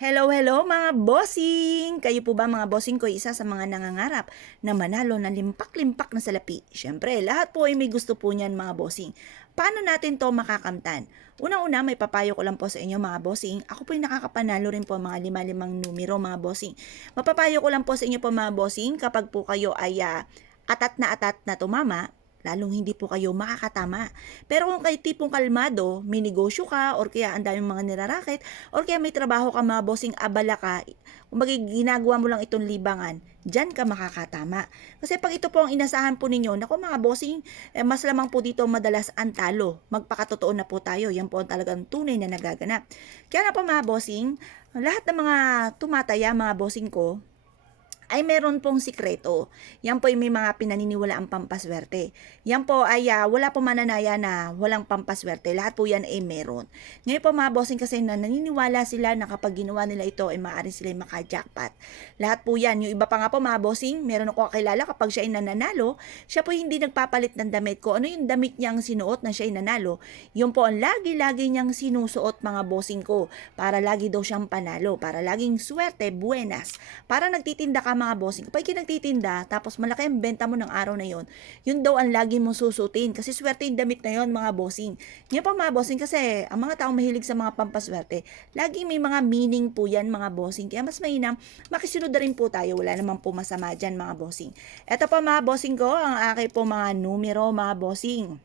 Hello, hello mga bossing! Kayo po ba mga bossing ko isa sa mga nangangarap na manalo ng limpak-limpak na salapi? Siyempre, lahat po ay may gusto po niyan mga bossing. Paano natin to makakamtan? Una-una, may papayo ko lang po sa inyo mga bossing. Ako po yung nakakapanalo rin po mga lima-limang numero mga bossing. Mapapayo ko lang po sa inyo po mga bossing kapag po kayo ay atat na tumama, lalong hindi po kayo makakatama. Pero kung kayo tipong kalmado, may negosyo ka, or kaya ang daming mga nirarakit, or kaya may trabaho ka mga bossing, abala ka, kung ginagawa mo lang itong libangan, dyan ka makakatama. Kasi pag ito po ang inasahan po ninyo, naku mga bossing, mas lamang po dito madalas ang talo. Magpakatotoo na po tayo, yan po ang talagang tunay na nagaganap. Kaya na po mga bossing, lahat ng mga tumataya mga bossing ko, ay meron pong sikreto. Yan po ay may mga pinaniniwalaang pampaswerte. Yan po ay wala po mananaya na walang pampaswerte. Lahat po yan ay meron. Ngayon po mga bossing kasi na naniniwala sila na kapag ginawa nila ito ay maaari sila maka-jackpot. Lahat po yan. Yung iba pa nga po mga bossing, meron ako kakilala kapag siya ay nananalo, siya po hindi nagpapalit ng damit ko. Ano yung damit niyang sinuot na siya ay nanalo? Yun po ang lagi-lagi niyang sinusuot mga bossing ko. Para lagi daw siyang panalo. Para laging swerte, buenas. Para nagtitinda ka mga bossing. Kapag nagtitinda, tapos malaki ang benta mo ng araw na yon, yun daw ang lagi mo susutin. Kasi swerte yung damit na yon mga bossing. Ngayon pa mga bossing kasi ang mga taong mahilig sa mga pampaswerte, lagi may mga meaning po yan mga bossing. Kaya mas mainam, makisunod na rin po tayo. Wala naman po masama dyan mga bossing. Ito pa mga bossing ko, ang aking po mga numero mga bossing.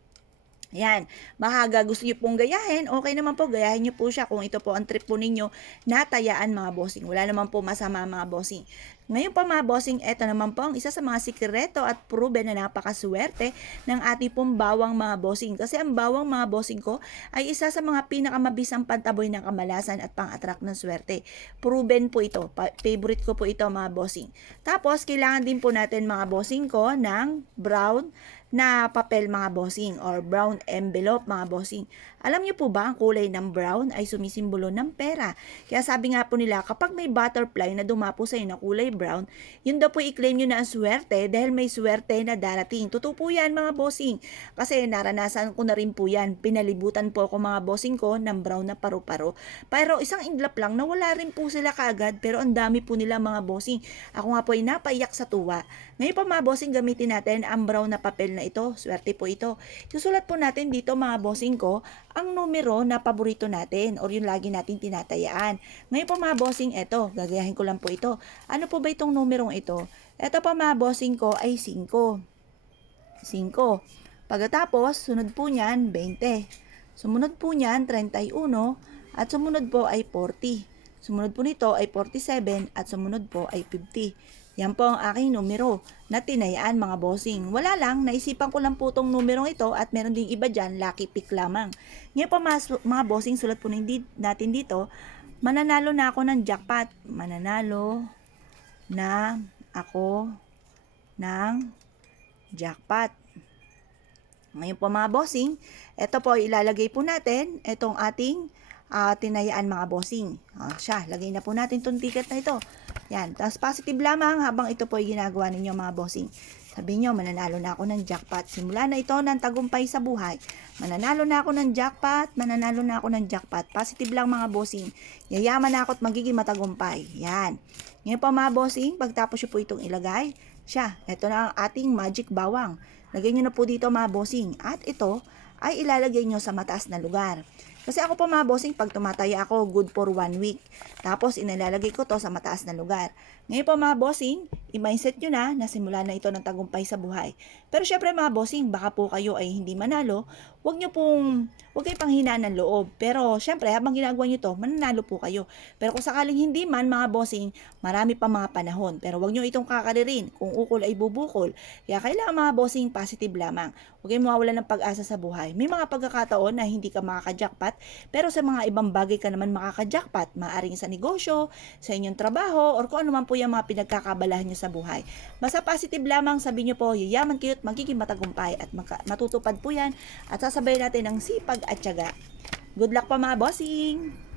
Yan, mahaga gusto nyo pong gayahin, okay naman po, gayahin nyo po siya kung ito po ang trip po ninyo na tayaan mga bossing. Wala naman po masama mga bossing. Ngayon pa mga bossing, ito naman po ang isa sa mga sikreto at proven na napakaswerte ng ating pong bawang mga bossing. Kasi ang bawang mga bossing ko ay isa sa mga pinakamabisang pantaboy ng kamalasan at pang-attract ng swerte. Proven po ito, favorite ko po ito mga bossing. Tapos, kailangan din po natin mga bossing ko ng brown na papel mga bossing or brown envelope mga bossing. Alam niyo po ba ang kulay ng brown ay sumisimbolo ng pera? Kaya sabi nga po nila kapag may butterfly na dumapo sa iyo na kulay brown, yun daw po i-claim nyo na ang swerte dahil may swerte na darating. Totoo po yan mga bossing. Kasi naranasan ko na rin po yan. Pinalibutan po ako mga bossing ko ng brown na paru-paro. Pero isang iglap lang na wala rin po sila kaagad pero ang dami po nila mga bossing. Ako nga po ay napaiyak sa tuwa. Ngayon pa mga bossing gamitin natin ang brown na papel na ito. Swerte po ito. Susulat po natin dito mga bossing ko ang numero na paborito natin or yung lagi natin tinatayaan. Ngayon po mga bossing, eto, gagayahin ko lang po ito. Ano po ba itong numerong ito? Eto pa mga bossing ko ay 5. 5. Pagkatapos, sunod po niyan 20. Sumunod po niyan 31 at sumunod po ay 40. Sumunod po nito ay 47 at sumunod po ay 50. Yan po ang aking numero na tinayaan mga bossing. Wala lang, naisipan ko lang po itong numerong ito at meron ding iba dyan, lucky pick lamang. Ngayon po mga bossing, sulat po natin dito, mananalo na ako ng jackpot. Mananalo na ako ng jackpot. Ngayon po mga bossing, ito po ilalagay po natin itong ating tinayaan mga bossing. Siya, lagay na po natin itong ticket na ito. Yan, tapos positive lamang habang ito po ay ginagawa ninyo mga bossing. Sabi nyo, mananalo na ako ng jackpot. Simula na ito ng tagumpay sa buhay. Mananalo na ako ng jackpot, mananalo na ako ng jackpot. Positive lang mga bossing. Yayaman na ako at magiging matagumpay. Yan. Ngayon po mga bossing, pagtapos nyo po itong ilagay, siya, ito na ang ating magic bawang. Lagay nyo na po dito mga bossing. At ito ay ilalagay nyo sa mataas na lugar. Kasi ako po mga bossing, pag tumataya ako, good for 1 week. Tapos, inilalagay ko to sa mataas na lugar. Ngayon po mga bossing, i-mindset nyo na simula na ito ng tagumpay sa buhay. Pero syempre mga bossing, baka po kayo ay hindi manalo, huwag kayong panghinaan ng loob. Pero syempre, habang ginagawa nyo to, mananalo po kayo. Pero kung sakaling hindi man mga bossing, marami pa mga panahon. Pero huwag nyo itong kakalirin, kung ukol ay bubukol. Kaya kailangan mga bossing, positive lamang. Huwag kayong mawawalan ng pag-asa sa buhay. May mga pagkakataon na hindi ka makaka-jackpot, pero sa mga ibang bagay ka naman makaka-jackpot. Maaring sa negosyo, sa inyong trabaho, or kung ano man po yung mga pinagkakabalahan nyo sa buhay. Basta positive lamang, sabi nyo po, yayaman kayo at magiging matagumpay at matutupad po yan at sasabayin natin ng sipag at tiyaga. Good luck pa mga bossing!